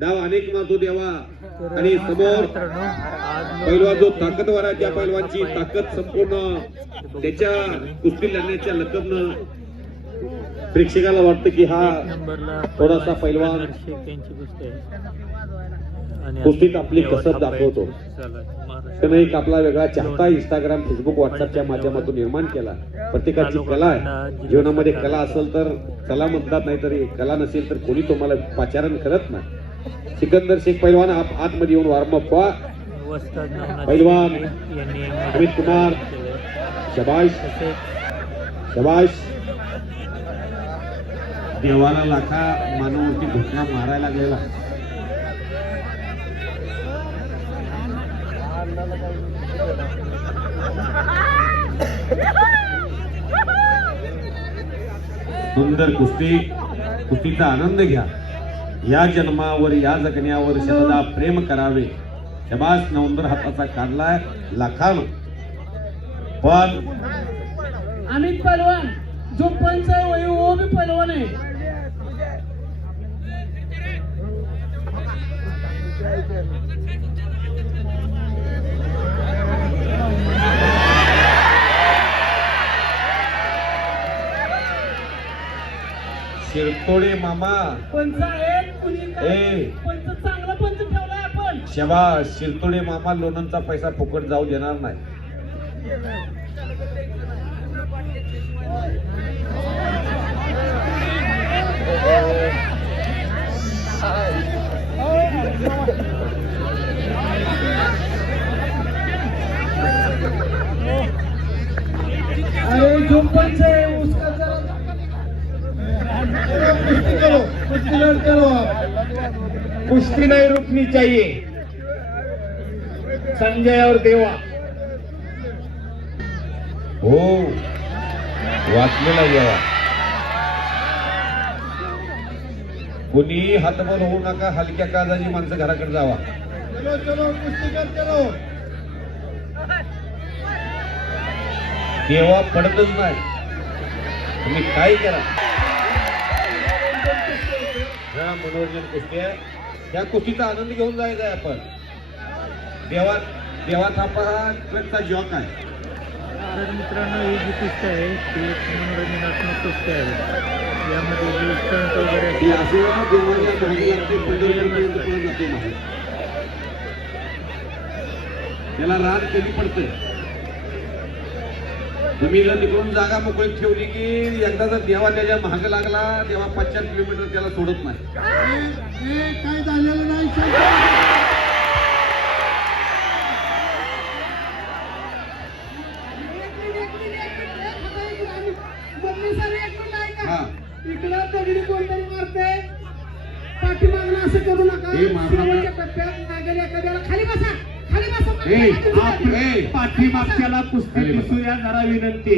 डाव अनेक मारतो देवा आणि समोर पैलवान जो ताकदवर आहे त्या पैलवानची ताकद संपूर्ण त्याच्या कुस्ती लढण्याच्या लकबनं प्रेक्षकाला वाटतं की हा थोडासा पैलवान कुस्तीत आपली कसरत दाखवतो. त्यानं एक आपला वेगळा चाहता इंस्टाग्राम फेसबुक व्हॉट्सअपच्या माध्यमातून निर्माण केला. प्रत्येकाची कला आहे. जीवनामध्ये कला असेल तर कला म्हणतात, नाही तरी कला नसेल तर कोणी तुम्हाला पाचारण करत नाही. सिकंदर शेख पैलवान आतमध्ये येऊन वॉर्मअप व्हा. पैलवान अमित कुमार शबाश शबाश. देवाला लाखा मानवावरती घोषणा मारायला गेला. सुंदर कुस्ती, कुस्तीचा आनंद घ्या. या जन्मावर या जगण्यावर शतदा प्रेम करावे. शबास नवंदर हाताचा काढलाय लाखान. पण अमित पहलवान जो पंच है वो भी पहलवान है. शिरतोडे मामा पंच आहे कुणी ए पंच चांगला पंच ठेवलाय आपण. शबास. शिरतोडे मामा लोणंदचा पैसा फुकट जाऊ देणार नाही. अरे जो पंच है उसका जरा कुश्ती करो. कुश्ती नहीं रुकनी चाहिए. संजय और देवा हो वाचलेला देवा. कोणी हातबल होऊ नका. हलक्या काळजाची माणसं घराकडे जावा. चलो चलो कुश्ती करो. देवा पडतच नाही. तुम्ही काय करा. हा मनोरंजन कुस्ती आहे. या कुस्तीचा आनंद घेऊन जायचा आहे आपण. देवा देवा थापा हा ट्रकचा जॉक आहे. तर मित्रांनो, ही जी कुस्ती आहे ती एक मनोरंजनात्मक कुस्ती आहे. यामध्ये जे स्टंट वगैरे ही आशीर्वाद देवाच्या मागे लागते. पंढरपूरपर्यंत पळून जाते मागे. त्याला रान कमी पडते. तुम्ही जर तिकडून जागा मोकळी ठेवली की एकदा जर देवा त्याच्या महाग लागला तेव्हा 50 किलोमीटर त्याला सोडत नाही. काय झालेलं नाही. हा इकडं दगडी कोणतरी मारते. पाठीमागणं असं करू नका. शेवटच्या टप्प्यात मागे एखाद्याला खाली बसा. खाली बसा. पाठीमागच्याला कुस्ती दिसूया जरा विनंती.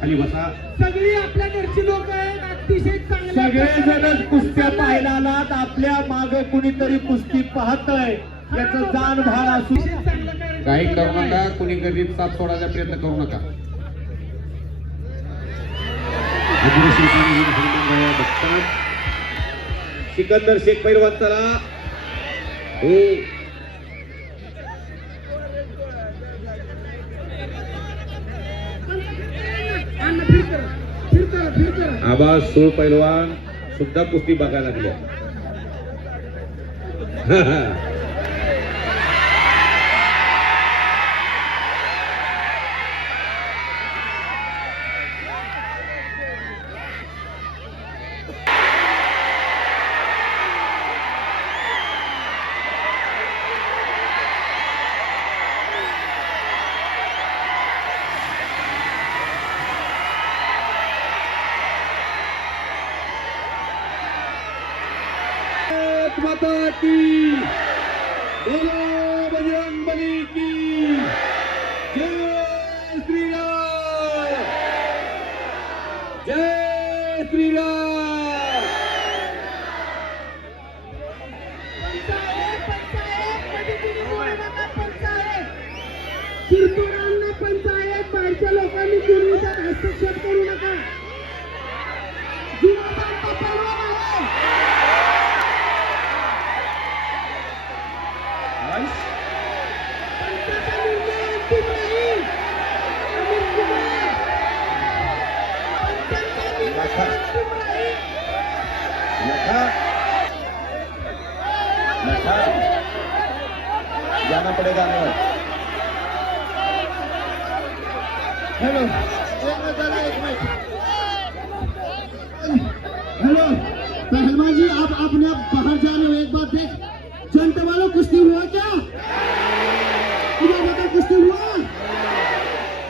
खाली बसा. सगळी आपल्या घरची लोक आहेत. अतिशय चांगले सगळेजणच कुस्त्या पाहायला आलात. आपल्या मागे कुणीतरी कुस्ती पाहतय याचं जाण भान असू. काही करू नका. कुणी गर्दीत साथ सोडायचा प्रयत्न करू नका. सिकंदर शेख पैलवान चला. हो आबा सोळ पैलवान सुद्धा कुस्ती बघायला लागल्या. माता की बोलो बजरंग बली की जय श्री राम. जय श्री राम. शिरतोडांना पंचायत. बाहेरच्या लोकांनी पूर्वीचा हस्तक्षेप करू नका. जीवाचा पैलवान आहे. पंचाचा निर्णय अंतिम राहील. अमित कुमार. पंचाचा निर्णय अंतिम राहील. जाना पड़ेगा हमें. हेलो हेलो पहलवान जी, आप अपने बाहर जा रहे हो, एक बार देख. जनता वालों, कुश्ती हुआ क्या? इधर बता, कुश्ती हुआ?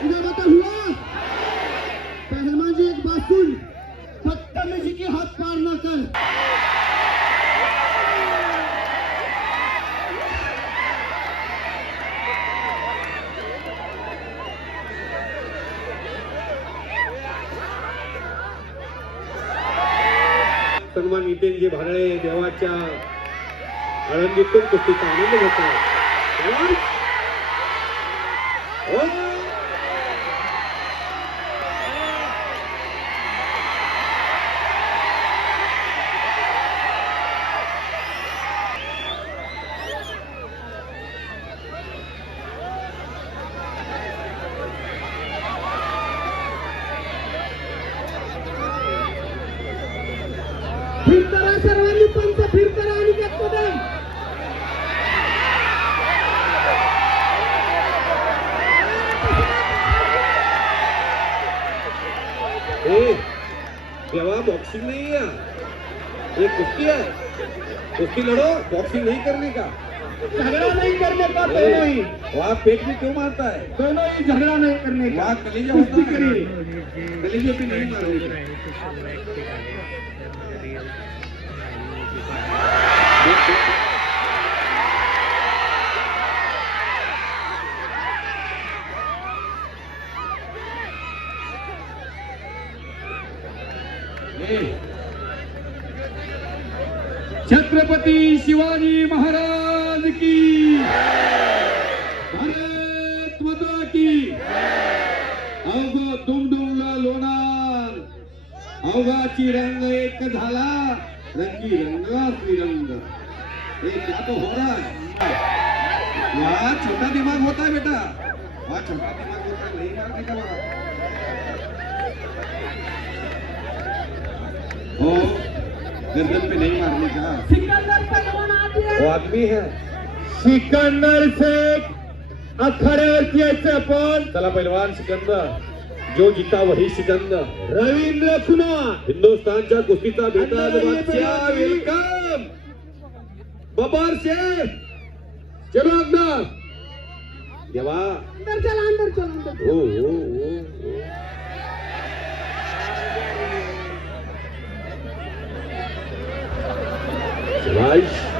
इधर बता, हुआ? पहलवान जी एक बात सुन, बदतमीजी की हद पार ना कर. सन्मान नितेनजी भांडळे देवाच्या आळंदीतून कुस्तीचा आनंद घेतात. फिरताना सर्वांनी पंच फिरताना आणि त्या कदम. देवा बॉक्सिंग नहीं है, ये कुश्ती है. कुश्ती लड़ो, बॉक्सिंग नहीं करने का. झगड़ा नहीं करने का दोनों ही. वहाँ पेट में क्यों मारता है? दोनों ही झगड़ा नहीं करने का. वहाँ कलेजा कुश्ती होता है. करिए. कलेजे पे नहीं मारने का. छत्रपति शिवाजी महाराज की, भारत माता की. अवघ दुमदुमला लोणार, अवघाची रंग एक झाला, रंगी रंगा श्रीरंग. ये क्या तो हो रहा है? वहाँ छोटा दिमाग होता है बेटा, वहाँ छोटा दिमाग होता है, नहीं मारने का वहाँ. ओ गर्दन पे नहीं मारने का. सिकंदर पहलवान आगे. वो आदमी है. सिकंदर शेख अखाड्यावरती यायचं आपण. चला पहलवान सिकंदर, जो जीता वही सिकंदर. रवींद्र कुमार, हिंदुस्थानच्या कुस्तीचा बेताज अण्णा, बादशाह, ये वेलकम. बबर शेख, चलो अकबर. देवा. अंदर चला, अंदर चला, अंदर चला. ओ. शाबाश.